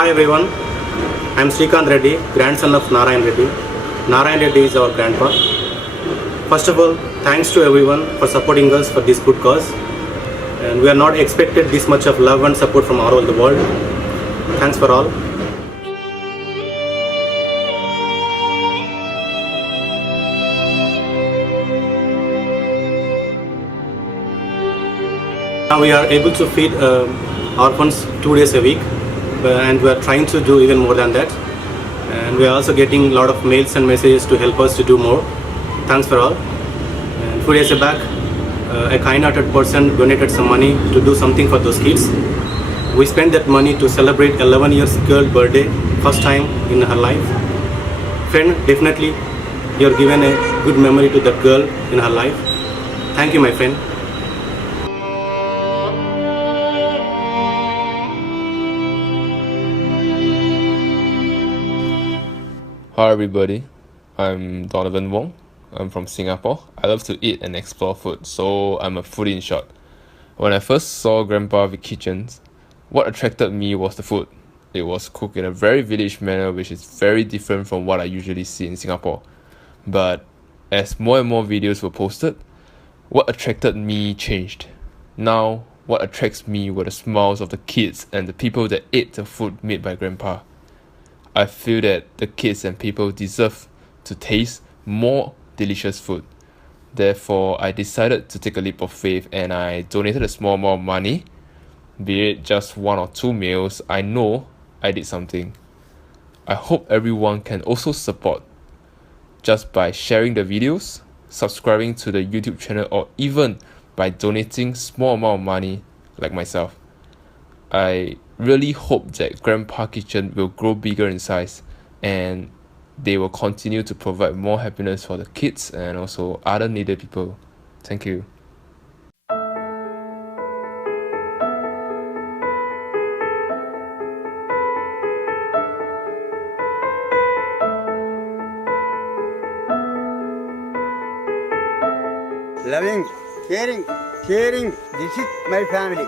Hi everyone, I am Srikanth Reddy, grandson of Narayan Reddy. Narayan Reddy is our grandpa. First of all, thanks to everyone for supporting us for this good cause. And we are not expected this much of love and support from all over the world. Thanks for all. Now we are able to feed orphans 2 days a week, and we are trying to do even more than that. And we are also getting a lot of mails and messages to help us to do more. Thanks for all. And 2 days back, a kind-hearted person donated some money to do something for those kids. We spent that money to celebrate 11 years girl birthday, first time in her life. Friend, definitely you're given a good memory to that girl in her life. Thank you, my friend. Hi everybody, I'm Donovan Wong. I'm from Singapore. I love to eat and explore food, so I'm a foodie in short. When I first saw Grandpa with kitchens, what attracted me was the food. It was cooked in a very village manner, which is very different from what I usually see in Singapore. But as more and more videos were posted, what attracted me changed. Now, what attracts me were the smiles of the kids and the people that ate the food made by Grandpa. I feel that the kids and people deserve to taste more delicious food. Therefore, I decided to take a leap of faith and I donated a small amount of money. Be it just 1 or 2 meals, I know I did something. I hope everyone can also support just by sharing the videos, subscribing to the YouTube channel, or even by donating small amount of money like myself. I really hope that Grandpa Kitchen will grow bigger in size and they will continue to provide more happiness for the kids and also other needed people. Thank you. Loving, caring, sharing. This is my family.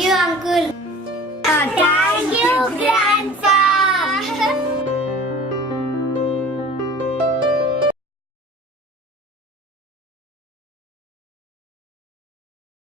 you, uncle. Thank you, grandpa.